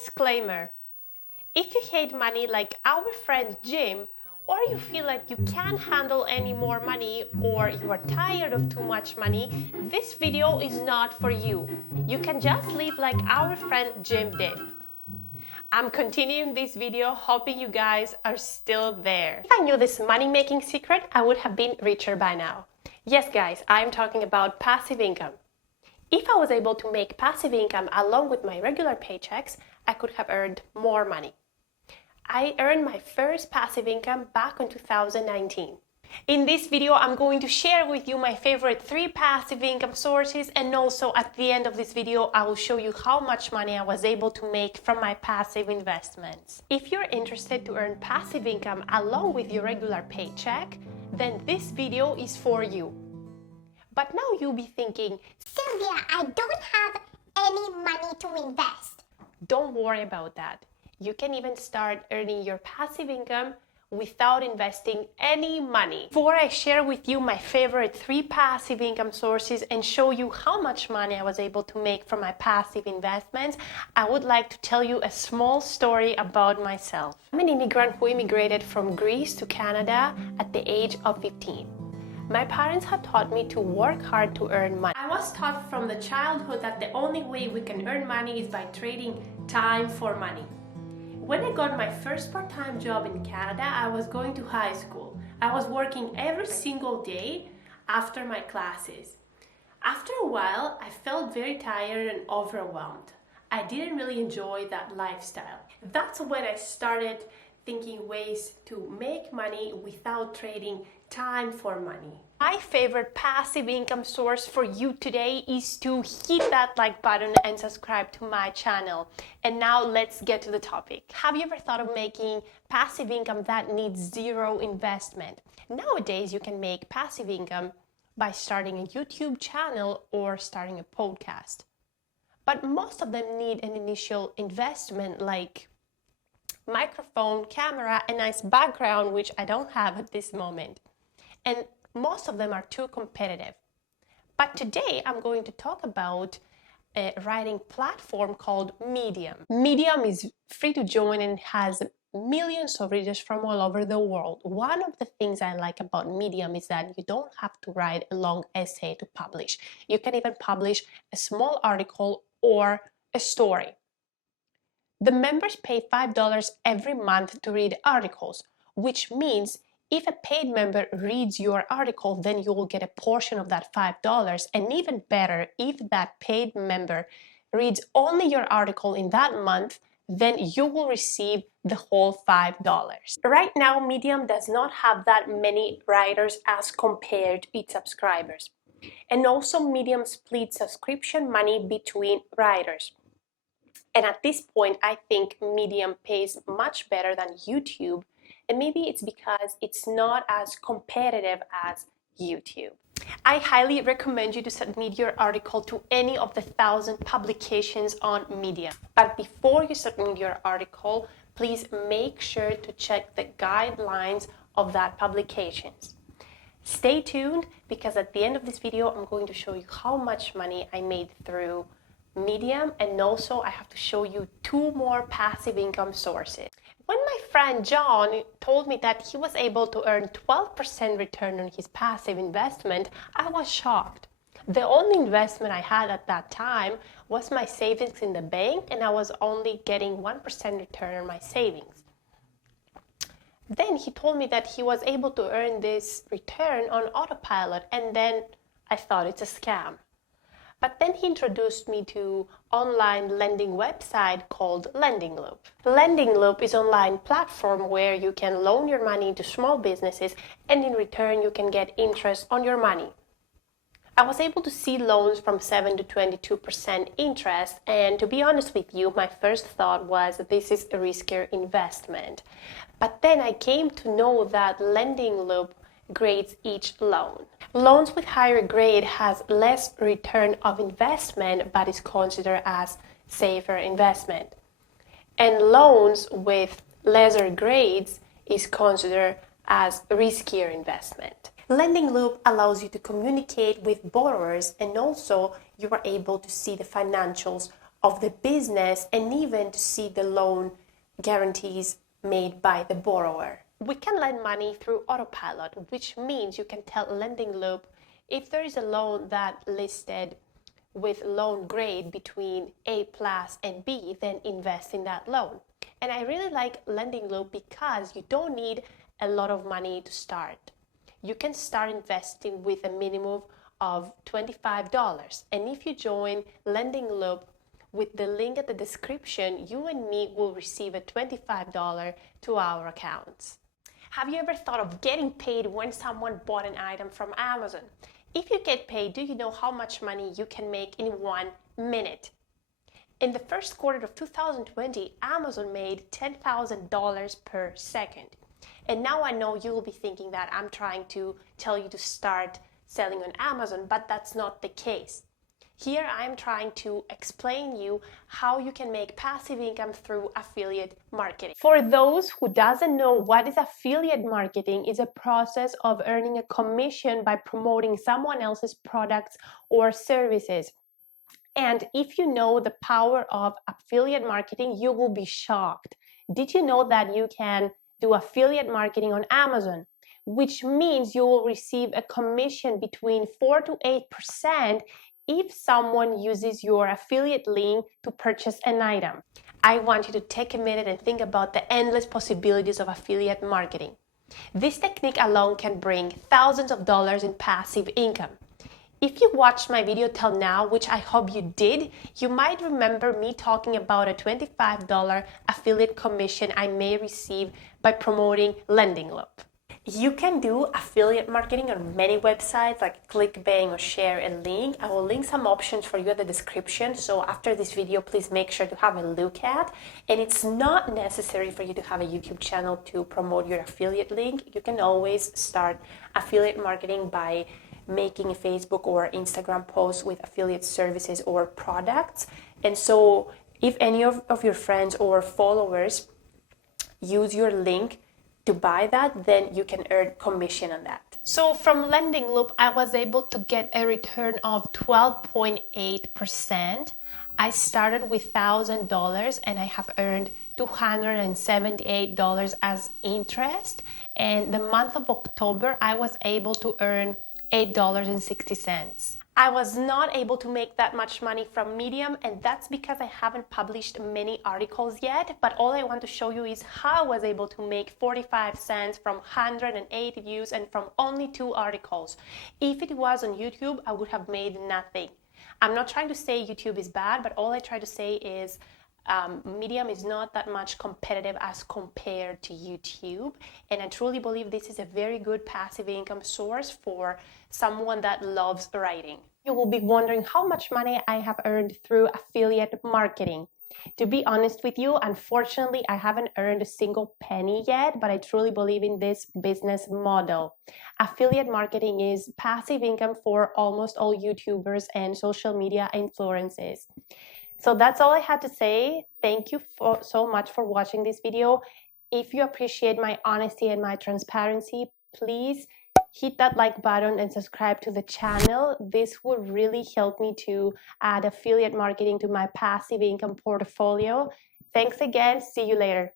Disclaimer: if you hate money like our friend Jim, or you feel like you can't handle any more money, or you are tired of too much money, this video is not for you. You can just live like our friend Jim did. I'm continuing this video hoping you guys are still there. If I knew this money-making secret, I would have been richer by now. Yes guys, I'm talking about passive income. If I was able to make passive income along with my regular paychecks, I could have earned more money. I earned my first passive income back in 2019. In this video, I'm going to share with you my favorite 3 passive income sources, and also at the end of this video, I will show you how much money I was able to make from my passive investments. If you're interested to earn passive income along with your regular paycheck, then this video is for you. But now you'll be thinking, Sylvia, I don't have any money to invest. Don't worry about that. You can even start earning your passive income without investing any money. Before I share with you my favorite 3 passive income sources and show you how much money I was able to make from my passive investments, I would like to tell you a small story about myself. I'm an immigrant who immigrated from Greece to Canada at the age of 15. My parents had taught me to work hard to earn money. I was taught from the childhood that the only way we can earn money is by trading time for money. When I got my first part-time job in Canada, I was going to high school. I was working every single day after my classes. After a while, I felt very tired and overwhelmed. I didn't really enjoy that lifestyle. That's when I started thinking ways to make money without trading time for money. My favorite passive income source for you today is to hit that like button and subscribe to my channel. And now let's get to the topic. Have you ever thought of making passive income that needs zero investment? Nowadays, you can make passive income by starting a YouTube channel or starting a podcast. But most of them need an initial investment like microphone, camera, a nice background, which I don't have at this moment. And most of them are too competitive. But today I'm going to talk about a writing platform called Medium. Medium is free to join and has millions of readers from all over the world. One of the things I like about Medium is that you don't have to write a long essay to publish. You can even publish a small article or a story. The members pay $5 every month to read articles, which means if a paid member reads your article, then you will get a portion of that $5. And even better, if that paid member reads only your article in that month, then you will receive the whole $5. Right now, Medium does not have that many writers as compared to its subscribers. And also, Medium splits subscription money between writers. And at this point, I think Medium pays much better than YouTube. And maybe it's because it's not as competitive as YouTube. I highly recommend you to submit your article to any of the 1,000 publications on Medium. But before you submit your article, please make sure to check the guidelines of that publications. Stay tuned, because at the end of this video, I'm going to show you how much money I made through Medium, and also I have to show you 2 more passive income sources. When my friend John told me that he was able to earn 12% return on his passive investment, I was shocked. The only investment I had at that time was my savings in the bank, and I was only getting 1% return on my savings. Then he told me that he was able to earn this return on autopilot, and then I thought it's a scam. But then he introduced me to online lending website called Lending Loop. Lending Loop is an online platform where you can loan your money to small businesses, and in return you can get interest on your money. I was able to see loans from 7 to 22% interest, and to be honest with you, my first thought was this is a riskier investment. But then I came to know that Lending Loop grades each loan. Loans with higher grade has less return of investment, but is considered as safer investment. And loans with lesser grades is considered as riskier investment. Lending Loop allows you to communicate with borrowers, and also you are able to see the financials of the business and even to see the loan guarantees made by the borrower. We can lend money through autopilot, which means you can tell Lending Loop if there is a loan that listed with loan grade between A+ and B, then invest in that loan. And I really like Lending Loop because you don't need a lot of money to start. You can start investing with a minimum of $25. And if you join Lending Loop with the link at the description, you and me will receive a $25 to our accounts. Have you ever thought of getting paid when someone bought an item from Amazon? If you get paid, do you know how much money you can make in 1 minute? In the first quarter of 2020, Amazon made $10,000 per second. And now I know you will be thinking that I'm trying to tell you to start selling on Amazon, but that's not the case. Here I am trying to explain you how you can make passive income through affiliate marketing. For those who doesn't know what is affiliate marketing, is a process of earning a commission by promoting someone else's products or services. And if you know the power of affiliate marketing, you will be shocked. Did you know that you can do affiliate marketing on Amazon, which means you will receive a commission between 4 to 8% if someone uses your affiliate link to purchase an item? I want you to take a minute and think about the endless possibilities of affiliate marketing. This technique alone can bring thousands of dollars in passive income. If you watched my video till now, which I hope you did, you might remember me talking about a $25 affiliate commission I may receive by promoting Lending Loop. You can do affiliate marketing on many websites like ClickBank or Share a Link. I will link some options for you in the description. So after this video, please make sure to have a look at. And it's not necessary for you to have a YouTube channel to promote your affiliate link. You can always start affiliate marketing by making a Facebook or Instagram post with affiliate services or products. And so if any of your friends or followers use your link to buy that, then you can earn commission on that. So from Lending Loop, I was able to get a return of 12.8%. I started with $1,000 and I have earned $278 as interest. And the month of October, I was able to earn $8.60. I was not able to make that much money from Medium, and that's because I haven't published many articles yet, but all I want to show you is how I was able to make 45 cents from 108 views and from only 2 articles. If it was on YouTube, I would have made nothing. I'm not trying to say YouTube is bad, but all I try to say is Medium is not that much competitive as compared to YouTube, and I truly believe this is a very good passive income source for someone that loves writing. You will be wondering how much money I have earned through affiliate marketing. To be honest with you, unfortunately, I haven't earned a single penny yet, but I truly believe in this business model. Affiliate marketing is passive income for almost all YouTubers and social media influencers. So that's all I had to say. Thank you so much for watching this video. If you appreciate my honesty and my transparency, please hit that like button and subscribe to the channel. This would really help me to add affiliate marketing to my passive income portfolio. Thanks again. See you later.